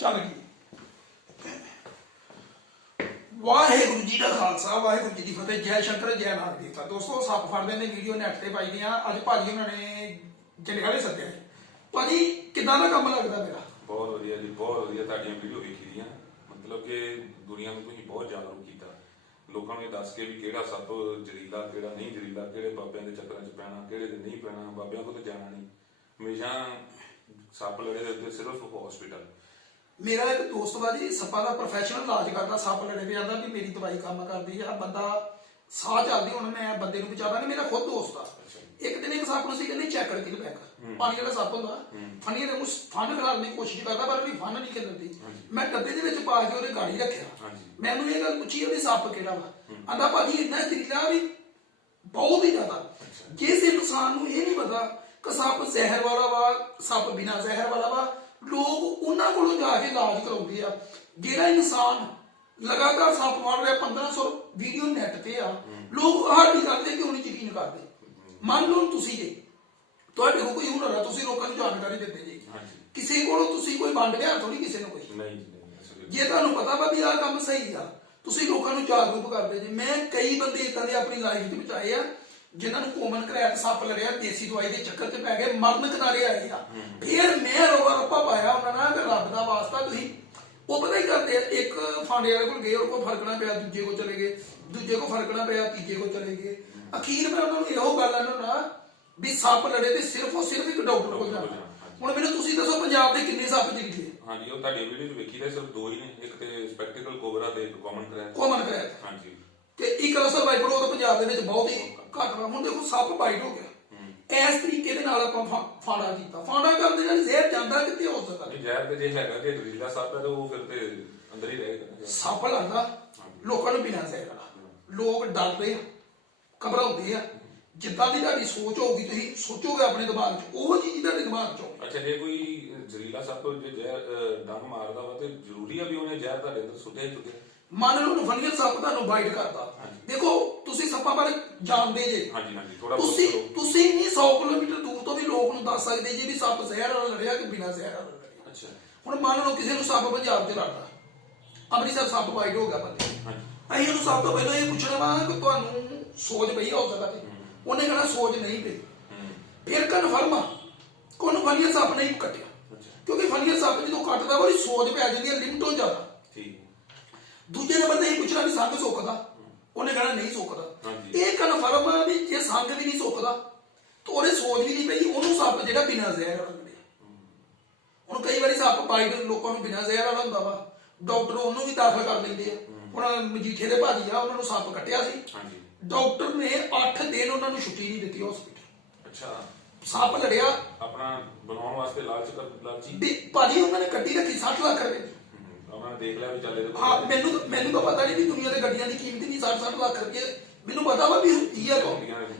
ਚੱਲ ਗਈ। ਵਾਹਿਗੁਰੂ ਜੀ ਦਾ ਖਾਲਸਾ, ਵਾਹਿਗੁਰੂ ਜੀ ਦੀ ਫਤਿਹ, ਜੈ ਸ਼ੰਕਰ, ਜੈ ਨਾਗ ਦੇਵਤਾ ਦੋਸਤੋ, ਸੱਪ ਫੜਦੇ ਨੇ ਵੀਡੀਓ ਨੈਟ ਤੇ ਪਾਈ ਦੀਆਂ। ਅੱਜ ਭਾਜੀ ਉਹਨਾਂ ਨੇ ਜੰਡਿਆਲੇ ਸੱਦਿਆ ਭਾਜੀ, ਕਿਦਾਂ ਦਾ ਕੰਮ ਲੱਗਦਾ ਮੇਰਾ ਬਹੁਤ ਵਧੀਆ ਜੀ, ਬਹੁਤ ਵਧੀਆ ਤੁਹਾਡੀਆਂ ਵੀਡੀਓ ਵੇਖੀ ਦੀਆਂ। ਮਤਲਬ ਕਿ ਦੁਨੀਆ ਨੂੰ ਤੁਸੀਂ ਬਹੁਤ ਜਾਗਰੂਕ ਕੀਤਾ। ਲੋਕਾਂ ਨੂੰ ਇਹ ਦੱਸ ਕੇ ਵੀ ਕਿਹੜਾ ਸੱਪ ਜ਼ਹਿਰੀਲਾ, ਕਿਹੜਾ ਨਹੀਂ ਜ਼ਹਿਰੀਲਾ, ਕਿਹੜੇ ਬਾਬਿਆਂ ਦੇ ਚੱਕਰਾਂ 'ਚ ਪੈਣਾ, ਕਿਹੜੇ ਦੇ ਨਹੀਂ ਪੈਣਾ, ਬਾਬਿਆਂ ਕੋਲ ਤਾਂ ਜਾਣਾ ਨਹੀਂ। ਹਮੇਸ਼ਾ ਸੱਪ ਲੜੇ ਦੇ ਉੱਤੇ ਸਿਰਫ ਹਸਪੀਟਲ ਮੇਰਾ ਇੱਕ ਦੋਸਤ ਵਾ ਜੀ ਸੱਪਾਂ ਦਾ ਪ੍ਰੋਫੈਸ਼ਨਲ ਇਲਾਜ ਕਰਦਾ ਸੱਪ ਲੜੇ ਵੀ ਆਂਦਾ ਵੀ ਮੇਰੀ ਦਵਾਈ ਕੰਮ ਕਰਦੀ ਆ ਬੰਦਾ ਸਾਹ ਚੱਲਦੀ ਹੁਣ ਮੈਂ ਬੰਦੇ ਨੂੰ ਨਹੀਂ ਮੇਰਾ ਖੁਦ ਦੋਸਤ ਆ। ਇੱਕ ਦਿਨ ਇੱਕ ਸੱਪ ਨੂੰ ਸੀ ਕਹਿੰਦੇ ਚੈੱਕ ਕਰਕੇ ਬੈਕ ਪਾਣੀ ਵਾਲਾ ਸੱਪ ਹੁੰਦਾ। ਫਣੀ ਦੇ ਉਸ ਫਨ ਖਿਲਾਉਣ ਦੀ ਕੋਸ਼ਿਸ਼ ਕਰਦਾ ਪਰ ਉਹਦੀ ਫਨ ਨਹੀਂ ਖਿਲਦੀ। ਮੈਂ ਡੱਬੇ ਦੇ ਵਿੱਚ ਪਾ ਕੇ ਉਹਦੇ ਗਾੜੀ ਰੱਖਿਆ। ਮੈਨੂੰ ਇਹ ਗੱਲ ਪੁੱਛੀ ਉਹਦੇ ਸੱਪ ਕਿਹੜਾ ਵਾ? ਆਂਦਾ ਭਾਜੀ ਇੰਨਾ ਜ਼ਹਿਰੀਲਾ ਵੀ ਬਹੁਤ ਹੀ ਜ਼ਿਆਦਾ। ਜਿਸ ਇਨਸਾਨ ਨੂੰ ਇਹ ਨਹੀਂ ਪਤਾ ਕਿ ਸੱਪ ਜ਼ਹਿਰ ਵਾਲਾ ਵਾ ਸੱਪ ਬਿਨਾ ਜ਼ਹਿਰ ਵਾਲਾ ਵਾ ਲੋਕ ਉਹਨਾਂ ਕੋਲੋਂ ਜਾ ਕੇ ਇਲਾਜ ਕਰਾਉਂਦੇ ਆ। ਜਿਹੜਾ ਇਨਸਾਨ ਲਗਾਤਾਰ ਸੱਪ ਮਾਰ ਰਿਹਾ 1500 ਵੀਡੀਓ ਨੈਟ ਤੇ ਆ ਲੋਕ ਸਾਡੀ ਗੱਲ ਤੇ ਕਿਉਂ ਨਹੀਂ ਯਕੀਨ ਕਰਦੇ? ਮੰਨ ਲਓ ਤੁਸੀਂ ਜੇ ਤੁਹਾਡੇ ਕੋਲ ਕੋਈ ਹੁਨਰ ਆ ਤੁਸੀਂ ਲੋਕਾਂ ਨੂੰ ਜਾਣਕਾਰੀ ਦਿੰਦੇ ਜੀ। ਕਿਸੇ ਕੋਲੋਂ ਤੁਸੀਂ ਕੋਈ ਵੰਡ ਲਿਆ ਥੋੜੀ ਕਿਸੇ ਨੂੰ ਕੋਈ? ਨਹੀਂ ਜੀ ਵਿੱਚ ਤੁਹਾਨੂੰ ਪਤਾ ਵਾ ਵੀ ਆਹ ਕੰਮ ਸਹੀ ਆ ਤੁਸੀਂ ਲੋਕਾਂ ਨੂੰ ਜਾਗਰੂਕ ਕਰਦੇ ਜੀ। ਮੈਂ ਕਈ ਬੰਦੇ ਇਦਾਂ ਦੇ ਆਪਣੀ ਲਾਈਫ 'ਚ ਬਚਾਏ ਆ ਜਿਨ੍ਹਾਂ ਨੂੰ ਕੋਮਨ ਕਰੈਕ ਸੱਪ ਲੜਿਆ ਦੇਸੀ ਦਵਾਈ ਦੇ ਚੱਕਰ 'ਚ ਪੈ ਗਏ ਮਰਨ ਕਿਨਾਰੇ ਆਏ ਆ। ਫਿਰ ਮੈਂ ਰੋਗਾ ਰੱਪਾ ਪਾਇਆ ਉਹਨਾਂ ਨਾਲ ਕਿ ਰੱਬ ਦਾ ਵਾਸਤਾ ਤੁਸੀਂ। ਉਹ ਪਤਾ ਹੀ ਕਰਦੇ ਆ ਇੱਕ ਫਾਂਡੇ ਵਾਲੇ ਕੋਲ ਗਏ ਉਹ ਕੋਲ ਫ਼ਰਕ ਨਾ ਪਿਆ ਦੂਜੇ ਕੋਲ ਚਲੇ ਗਏ। ਦੂਜੇ ਕੋਲ ਫ਼ਰਕ ਨਾ ਪਿਆ ਤੀਜੇ ਕੋਲ ਚਲੇ ਗਏ। ਅਖੀਰ ਮੈਂ ਉਹਨਾਂ ਨੂੰ ਇਹੋ ਗੱਲ ਇਹਨਾਂ ਨਾਲ ਵੀ ਸੱਪ ਲੜੇ ਤੇ ਸਿਰਫ ਉਹ ਸਿਰਫ ਇੱਕ ਡਾਕਟਰ ਕੋਲ ਜਾਣਾ। ਹੁਣ ਮੈਨੂੰ ਤੁਸੀਂ ਦੱਸੋ ਪੰਜਾਬ ਦੇ ਕਿੰਨੇ ਸੱਪ ਜਿਗਦੇ ਹਾਂਜੀ ਉਹ ਤੁਹਾਡੀ ਵੀਡੀਓ 'ਚ ਵੇਖੀ ਤਾਂ ਸਿਰਫ ਦੋ ਹੀ ਨੇ ਇੱਕ ਤੇ ਸਪੈਕਟੀਕਲ ਕੋਬਰਾ ਤੇ ਇੱਕ ਕਾਮਨ ਕਰੈਕ ਕੋਮਨ ਕਰੈਕ ਹਾਂਜੀ। ਤੇ ਇੱਕ ਅਸਰ ਵਾਈਪਰ ਉਹ ਤਾਂ ਪੰਜਾਬ ਦੇ ਵਿੱਚ ਬਹੁਤ ਹੀ ਘੱਟ ਵਾ ਹੁਣ ਦੇਖੋ ਸੱਪ ਬਾਈਟ ਹੋ ਗਿਆ। ਇਸ ਤਰੀਕੇ ਦੇ ਨਾਲ ਆਪਾਂ ਫਾੜਾ ਕੀਤਾ। ਫਾੜਾ ਕਰਦੇ ਨਾਲ ਜ਼ਹਿਰ ਜਾਂਦਾ ਕਿਤੇ ਹੋ ਸਕਦਾ ਜ਼ਹਿਰ ਤੇ ਜੇ ਹੈਗਾ ਕਿ ਜ਼ਹਿਰੀਲਾ ਸੱਪ ਹੈ ਤਾਂ ਉਹ ਫਿਰ ਤੇ ਅੰਦਰ ਹੀ ਰਹੇਗਾ। ਸੱਪ ਲੜਦਾ ਲੋਕਾਂ ਨੂੰ ਬਿਨਾਂ ਜ਼ਹਿਰ ਵਾਲਾ। ਲੋਕ ਡਰਦੇ ਆ ਘਬਰਾਉਂਦੇ ਆ। ਜਿੱਦਾਂ ਦੀ ਤੁਹਾਡੀ ਸੋਚ ਹੋਊਗੀ ਤੁਸੀਂ ਸੋਚੋਗੇ ਆਪਣੇ ਦਿਮਾਗ 'ਚ ਉਹ ਚੀਜ਼ ਤੁਹਾਡੇ ਦਿਮਾਗ 'ਚ ਅੱਛਾ ਜੇ ਕੋਈ ਜ਼ਹਿਰੀਲਾ ਸੱਪ ਜੇ ਜ਼ਹਿਰ ਡੰਗ ਮਾਰਦਾ ਵਾ ਤੇ ਜ਼ਰੂਰੀ ਆ ਵੀ ਉਹਨੇ ਜ਼ਹਿਰ ਤੁਹਾਡੇ ਅੰਦਰ ਸੁੱਟਿਆ ਹੀ ਸੁੱਟਿਆ। ਮੰਨ ਲਓ ਨਫਨੀਅਤ ਸੱਪ ਤੁਹਾਨੂੰ ਬਾਈਟ ਕਰਦਾ। ਦੇਖੋ ਸੱਪਾਂ ਬਾਰੇ ਜਾਣਦੇ ਜੇ। ਹਾਂਜੀ ਹਾਂਜੀ ਥੋੜਾ ਤੁਸੀਂ ਤੁਸੀਂ ਨਹੀਂ 100 ਕਿਲੋਮੀਟਰ ਦੂਰ ਤੋਂ ਵੀ ਲੋਕ ਨੂੰ ਦੱਸ ਸਕਦੇ ਜੇ ਵੀ ਸੱਪ ਜ਼ਹਿਰ ਵਾਲਾ ਲੜਿਆ ਕਿ ਬਿਨਾਂ ਜ਼ਹਿਰ ਵਾਲਾ ਲੜਿਆ। ਅੱਛਾ। ਹੁਣ ਮੰਨ ਲਓ ਕਿਸੇ ਨੂੰ ਸੱਪ ਪੰਜਾਬ 'ਚ ਲੜਦਾ ਅੰਮ੍ਰਿਤਸਰ ਸੱਪ ਬਾਈਟ ਹੋ ਗਿਆ ਬੰਦੇ ਅਸੀਂ ਉਹਨੂੰ ਸਭ ਤੋਂ ਪਹਿਲਾਂ ਇਹ ਪੁੱਛਣਾ ਵਾ ਕਿ ਤੁਹਾਨੂੰ ਸੋਚ ਪਈ ਹੋ ਸਕਦਾ ਤੇ? ਉਹਨੇ ਕਹਿਣਾ ਸੋਚ ਨਹੀਂ ਪਈ। ਹੂੰ। ਫਿਰ ਕਨਫਰਮ ਆ ਕੋਨ ਫਨੀਅਰ ਸੱਪ ਨਹੀਂ ਕੱਟਿਆ। ਕਿਉਂਕਿ ਫਨੀਅਰ ਸੱਪ ਜਦੋਂ ਕੱਟਦਾ ਉਹਦੀ ਸੋਚ ਪੈ ਜਾਂਦੀ ਹੈ ਲਿਮਟ ਤੋਂ ਜ਼ਿਆਦਾ। ਠੀਕ। ਹੈ। ਦੂਜੇ ਨੰਬਰ ਤੇ ਇਹ ਪੁੱਛਣਾ ਵੀ ਸੰਗ ਸੁੱਕਦਾ ਉਹਨੇ ਕਹਿਣਾ ਨਹੀਂ ਸੁੱਕਦਾ ਹਾਂਜੀ। ਇਹ ਕਨਫਰਮ ਆ ਵੀ ਜੇ ਸੰਗ ਵੀ ਨਹੀਂ ਸੁੱਕਦਾ ਤਾਂ ਉਹਨੇ ਸੋਚ ਵੀ ਨਹੀਂ ਪਈ ਉਹਨੂੰ ਸੱਪ ਜਿਹੜਾ ਬਿਨਾਂ ਜ਼ਹਿਰ ਵਾਲਾ ਮਿਲਿਆ। ਹੁਣ ਕਈ ਵਾਰੀ ਸੱਪ ਬਾਈਟ ਲੋਕਾਂ ਨੂੰ ਬਿਨਾਂ ਜ਼ਹਿਰ ਵਾਲਾ ਹੁੰਦਾ ਵਾ। ਡਾਕਟਰ ਉਹਨੂੰ ਵੀ ਦਾਖਲ ਕਰ ਲੈਂਦੇ ਆ। ਹੁਣ ਮਜੀਠੇ ਦੇ ਭਾਜੀ ਆ ਉਹਨਾਂ ਨੂੰ ਸੱਪ ਕੱਟਿਆ ਸੀ। ਹਾਂਜੀ। ਡਾਕਟਰ ਨੇ 8 ਦਿਨ ਉਹਨਾਂ ਨੂੰ ਛੁੱਟੀ ਨਹੀਂ ਦਿੱਤੀ ਹਸਪੀਟਲ ਅੱਛਾ। ਸੱਪ ਲੜਿਆ। ਆਪਣਾ ਬਣਾਉਣ ਵਾਸਤੇ ਲਾਲਚ ਲਾਲਚੀ? ਭਾਜੀ ਉਹਨਾਂ ਨੇ ਗੱਡੀ ਰੱਖੀ 60 ਲੱਖ ਰੁਪਏ ਦੇਖ ਲਿਆ ਵੀ ਚੱਲ ਹਾਂ ਮੈਨੂੰ ਮੈਨੂੰ ਤਾਂ ਪਤਾ ਨਹੀਂ ਵੀ ਦੁਨੀਆ ਦੇ ਗੱਡੀਆਂ ਦੀ ਕੀਮਤ ਨਹੀਂ 60 60 ਲੱਖ ਰੁਪਏ। ਮੈਨੂੰ ਪਤਾ ਵਾ ਵੀ ਹੁੰਦੀ ਆ ਕੋ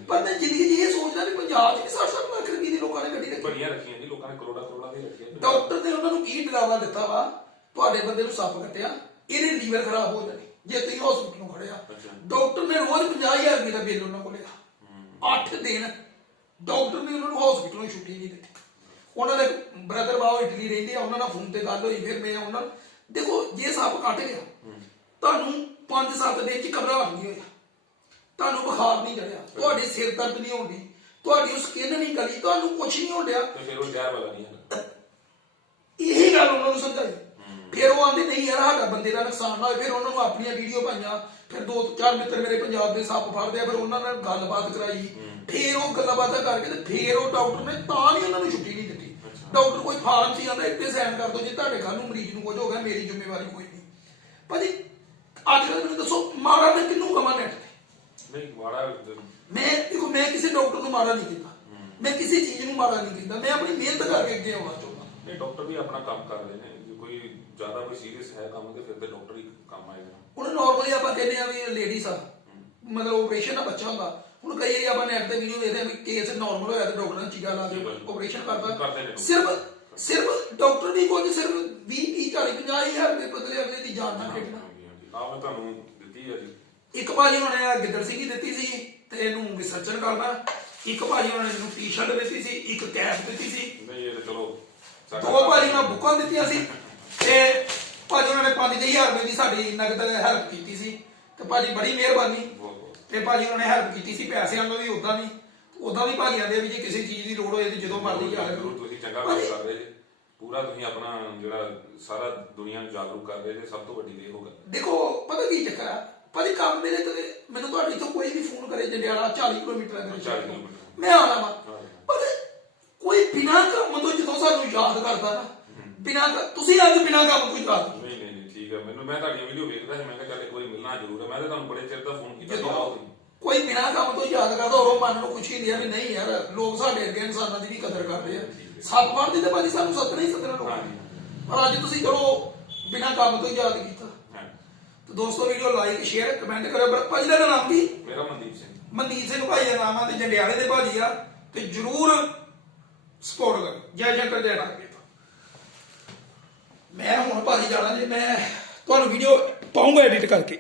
ਪਰ ਮੈਂ ਜ਼ਿੰਦਗੀ 'ਚ ਇਹ ਸੋਚਦਾ ਵੀ ਪੰਜਾਬ 'ਚ 60 60 ਲੱਖ ਰੁਪਏ ਦੀ ਲੋਕਾਂ ਨੇ ਗੱਡੀ ਰੱਖੀ। ਬੜੀਆਂ ਰੱਖੀਆਂ ਜੀ ਲੋਕਾਂ ਨੇ ਕਰੋੜਾ ਕਰੋੜਾ ਦੀ ਰੱਖੀਆਂ। ਡਾਕਟਰ ਨੇ ਉਹਨਾਂ ਨੂੰ ਕੀ ਡਰਾਵਾ ਦਿੱਤਾ ਵਾ? ਤੁਹਾਡੇ ਬੰਦੇ ਨੂੰ ਸੱਪ ਕੱਟਿਆ ਇਹਦੇ ਲੀਵਰ ਖਰਾਬ ਹੋ ਜਾਣੇ ਜੇ ਤੁਸੀਂ ਹਸਪੀਟਲ ਨੂੰ ਖੜਿਆ। ਡਾਕਟਰ ਨੇ ਰੋਜ਼ 50000 ਰੁਪਏ ਦਾ ਬਿੱਲ ਉਹਨਾਂ ਕੋਲ ਲਿਆ। 8 ਦਿਨ ਡਾਕਟਰ ਨੇ ਉਹਨਾਂ ਨੂੰ ਹਸਪੀਟਲੋਂ ਛੁੱਟੀ ਨਹੀਂ ਦਿੱਤੀ। ਉਹਨਾਂ ਦੇ ਬ੍ਰਦਰ ਬਾਓ ਇਟਲੀ ਰਹਿੰਦੇ ਆ ਉਹਨਾਂ ਨਾਲ ਫੋਨ ਤੇ ਗੱਲ ਹੋਈ ਫਿਰ ਮੈਂ ਉਹਨਾਂ ਨੂੰ ਦੇਖੋ ਜੇ ਸੱਪ ਕੱਟ ਗਿਆ ਤੁਹਾਨੂੰ 5-7 ਦਿਨ ਚ ਘਬਰਾਹਟ ਨਹੀਂ ਹੋਇਆ ਤੁਹਾਨੂੰ ਬੁਖਾਰ ਨਹੀਂ ਚੜਿਆ ਤੁਹਾਡੇ ਸਿਰ ਦਰਦ ਨਹੀਂ ਹੁੰਦੀ ਤੁਹਾਡੀ ਸਕਿਨ ਨਹੀਂ ਗਲੀ ਤੁਹਾਨੂੰ ਕੁਝ ਨਹੀਂ ਹੋ ਰਿਹਾ ਤੇ ਫਿਰ ਉਹ ਜ਼ਹਿਰ ਵਾਲਾ ਨਹੀਂ ਹੈ ਇਹੀ ਗੱਲ ਉਹਨਾਂ ਨੂੰ ਸਮਝਾਈ। ਫਿਰ ਉਹ ਆਂਦੇ ਨਹੀਂ ਯਾਰ ਸਾਡਾ ਬੰਦੇ ਦਾ ਨੁਕਸਾਨ ਨਾ ਹੋਏ ਫਿਰ ਉਹਨਾਂ ਨੂੰ ਆਪਣੀਆਂ ਵੀਡੀਓ ਪਾਈਆਂ। ਫਿਰ ਦੋ ਚਾਰ ਮਿੱਤਰ ਮੇਰੇ ਪੰਜਾਬ ਦੇ ਸੱਪ ਫੜਦੇ ਆ ਫਿਰ ਉਹਨਾਂ ਨਾਲ ਗੱਲਬਾਤ ਕਰਾਈ। ਫਿਰ ਉਹ ਗੱਲਬਾਤ ਕਰਕੇ ਤੇ ਫਿਰ ਉਹ ਡਾਕਟਰ ਨੇ ਤਾਂ ਨਹੀਂ ਉਹਨਾਂ ਨੂੰ ਛੁੱਟੀ ਨਹੀਂ ਦਿੱਤੀ। ਡਾਕਟਰ ਕੋਈ ਫਾਰਮਸੀ ਆਂਦਾ ਇੱਥੇ ਸਾਈਨ ਕਰ ਦਿਓ ਜੇ ਤੁਹਾਡੇ ਕੱਲ ਨੂੰ ਮਰੀਜ਼ ਨੂੰ ਕੁਝ ਹੋ ਗਿਆ ਮੇਰੀ ਜ਼ਿੰਮੇਵਾਰੀ ਕੋਈ ਨਹੀਂ। ਭਾਜੀ ਅੱਜ ਕੱਲ੍ਹ ਮੈਨੂੰ ਦੱਸੋ ਮਾਰਾ ਮੈਂ ਕਿਹਨੂੰ ਕਮਾ ਨੈਟ ਤੇ? ਨਹੀਂ ਵਾੜਾ ਮੈਂ ਦੇਖੋ ਮੈਂ ਕਿਸੇ ਡਾਕਟਰ ਨੂੰ ਮਾਰਾ ਨਹੀਂ ਕੀਤਾ ਮੈਂ ਕਿਸੇ ਚੀਜ਼ ਨੂੰ ਮਾਰਾ ਨਹੀਂ ਕੀਤਾ ਮੈਂ ਆਪਣੀ ਮਿਹਨਤ ਕਰਕੇ ਅੱਗੇ ਆਉਣਾ ਚਾਹੁੰਦਾ। ਇਹ ਡਾਕਟਰ ਵੀ ਆਪਣਾ ਕੰਮ ਕਰ ਰਹੇ ਨੇ। ਜੇ ਕੋਈ ਜ਼ਿਆਦਾ ਕੋਈ ਸੀਰੀਅਸ ਹੈ ਕੰਮ ਤੇ ਫਿਰ ਤੇ ਡਾਕਟਰ ਹੀ ਕੰਮ ਆਏਗਾ। ਹੁਣ ਨਾਰਮਲੀ ਆਪਾਂ ਕਹਿੰਦੇ ਆ ਵੀ ਲੇਡੀਜ਼ ਆ। ਮਤਲਬ ਆਪਰੇਸ਼ਨ ਦਾ ਬੱਚਾ ਹੁੰਦਾ। ਹੁਣ ਕਈ ਵਾਰੀ ਆਪਾਂ ਨੈਟ ਤੇ ਵੀਡੀਓ ਦੇਖਦੇ ਆ ਵੀ ਕੇਸ ਨਾਰਮਲ ਹੋਇਆ ਤੇ ਡਾਕਟਰ ਨੇ ਚੀਕਾ ਲਾ ਕੇ ਆਪਰੇਸ਼ਨ ਕਰਦੇ। ਸਿਰਫ ਸਿਰਫ ਡਾਕਟਰ ਦੀ ਕੋਈ ਸਿਰਫ 20 30 40 50 ਹਜ਼ਾਰ ਦੇ ਬਦਲੇ ਅਗਲੇ ਦੀ ਜਾਨ ਨਾਲ ਖੇਡਣਾ। ਆ ਮੈਂ ਤੁਹਾਨੂੰ ਦਿੱਤੀ ਹੈ ਜੀ। ਇੱਕ ਭਾਜੀ ਉਹਨਾਂ ਗਿੱਦੜ ਸਿੰਘੀ ਦਿੱਤੀ ਸੀ ਤੇ ਇਹਨੂੰ ਰਿਸਰਚਰ ਕਰਨਾ। ਇੱਕ ਭਾਜੀ ਉਹਨਾਂ ਨੇ ਮੈਨੂੰ ਟੀ-ਸ਼ਰਟ ਦਿੱਤੀ ਸੀ ਇੱਕ ਕੈਪ ਦਿੱਤੀ ਸੀ। ਨਹੀਂ ਇਹ ਚਲੋ ਦੋ ਭਾਜੀ ਮੈਂ ਬੁੱਕਾਂ ਦਿੱਤੀਆਂ ਸੀ ਤੇ ਭਾਜੀ ਉਹਨਾਂ ਨੇ 5000 ਰੁਪਏ ਦੀ ਸਾਡੀ ਨਗਦ ਹੈਲਪ ਕੀਤੀ ਸੀ ਤੇ ਭਾਜੀ ਬੜੀ ਮਿਹਰਬਾਨੀ। ਤੇ ਭਾਜੀ ਉਹਨਾਂ ਹੈਲਪ ਕੀਤੀ ਸੀ ਪੈਸਿਆਂ ਨਾਲ ਵੀ ਉਦਾਂ ਵੀ ਉਦਾਂ ਵੀ ਭਾਜੀ ਆਂਦੇ ਵੀ ਜੇ ਕਿਸੇ ਚੀਜ਼ ਦੀ ਲੋੜ ਹੋਏ ਤੇ ਜਦੋਂ ਮਰਜ਼ੀ ਆ ਜ਼ਰੂਰ ਤੁਸੀਂ ਚੰਗਾ ਕੰਮ ਕਰ ਰਹੇ ਜੇ। ਪੂਰਾ ਤੁਸੀਂ ਆਪਣਾ ਜਿਹੜਾ ਸਾਰਾ ਦੁਨੀਆ ਨੂੰ ਜਾਗਰੂਕ ਕਰ ਰਹੇ ਜੇ ਸਭ ਤੋਂ ਵੱਡੀ ਇਹ ਹੋਗਾ ਦੇਖੋ ਪਤਾ ਕੀ ਚੱਕਰ ਆ? ਭਾਜੀ ਕੰਮ ਮੇਰੇ ਤੇ ਮੈਨੂੰ ਤੁਹਾਡੇ ਤੋਂ ਕੋਈ ਵੀ ਫੋਨ ਕਰੇ ਜੰਡਿਆਲਾ 40 ਕਿਲੋਮੀਟਰ ਹੈ ਮੇਰੇ 40 ਸ਼ਹਿਰ ਤੋਂ। ਕਿਲੋਮੀਟਰ। ਮੈਂ ਆਉਣਾ ਵਾ ਪਰ ਕੋਈ ਬਿਨਾਂ ਕੰਮ ਤੋਂ ਜਦੋਂ ਸਾਨੂੰ ਯਾਦ ਕਰਦਾ ਨਾ ਬਿਨਾਂ ਤੁਸੀਂ ਅੱਜ ਬਿਨਾਂ ਕੰਮ ਤੋਂ ਯਾਦ ਠੀਕ ਮੈਨੂੰ ਮੈਂ ਤੁਹਾਡੀ ਵੀਡੀਓ ਵੇਖਦਾ ਸੀ ਮੈਂ ਕਿਹਾ ਚੱਲ ਇੱਕ ਵਾਰੀ ਮਿਲਣਾ ਜ਼ਰੂਰ ਹੈ ਮੈਂ ਤਾਂ ਤੁਹਾਨੂੰ ਬੜੇ ਚਿਰ ਦਾ ਫੋਨ ਕੀਤਾ ਆਓ ਜਦੋਂ ਤੁਸੀਂ। ਕੋਈ ਬਿਨਾਂ ਕੰਮ ਤੋਂ ਯਾਦ ਕਰਦਾ ਉਹ ਮਨ ਨੂੰ ਖੁਸ਼ੀ ਹੁੰਦੀ ਆ ਵੀ ਨਹੀਂ ਯਾਰ ਲੋਕ ਸਾਡੇ ਅੱਗੇ ਇਨਸਾਨਾਂ ਦੀ ਵੀ ਕਦਰ ਕਰ ਰਹੇ ਆ। ਸੱਤ ਵਾਰ ਦੀ ਤੇ ਭਾਜੀ ਸਾਨੂੰ ਸੱਤਣਾ ਹੀ ਸੱਤਣਾ ਲੋਕਾਂ। ਨੇ ਪਰ ਅੱਜ ਤੁਸੀਂ ਚਲੋ ਬਿਨਾਂ ਕੰਮ ਤੋਂ ਹੀ ਯਾਦ ਕੀਤਾ। ਹਾਂ। ਤੇ ਦੋਸਤੋ ਵੀਡੀਓ ਲਾਈਕ ਸ਼ੇਅਰ ਕਮੈਂਟ ਕਰਿਓ। ਪਰ ਭਾਜੀ ਦਾ ਨਾਮ ਕੀ? ਮੇਰਾ ਮਨਦੀਪ ਸਿੰਘ। ਮਨਦੀਪ ਸਿੰਘ ਭਾਈ ਦਾ ਨਾਮ ਆ ਤੇ ਜੰਡਿਆਲੇ ਦੇ ਭਾਜੀ ਆ। ਤੇ ਜਰੂਰ ਸਪੋਰਟ ਕਰੋ ਜੈ ਸ਼ੰਕਰ ਜੈ ਨਾਗੇਤਾ ਮੈਂ ਹੁਣ ਭਾਜੀ ਜਾਣਾ ਜੇ ਮੈਂ ਤੁਹਾਨੂੰ ਵੀਡੀਓ ਪਾਉਂਗਾ ਐਡਿਟ ਕਰਕੇ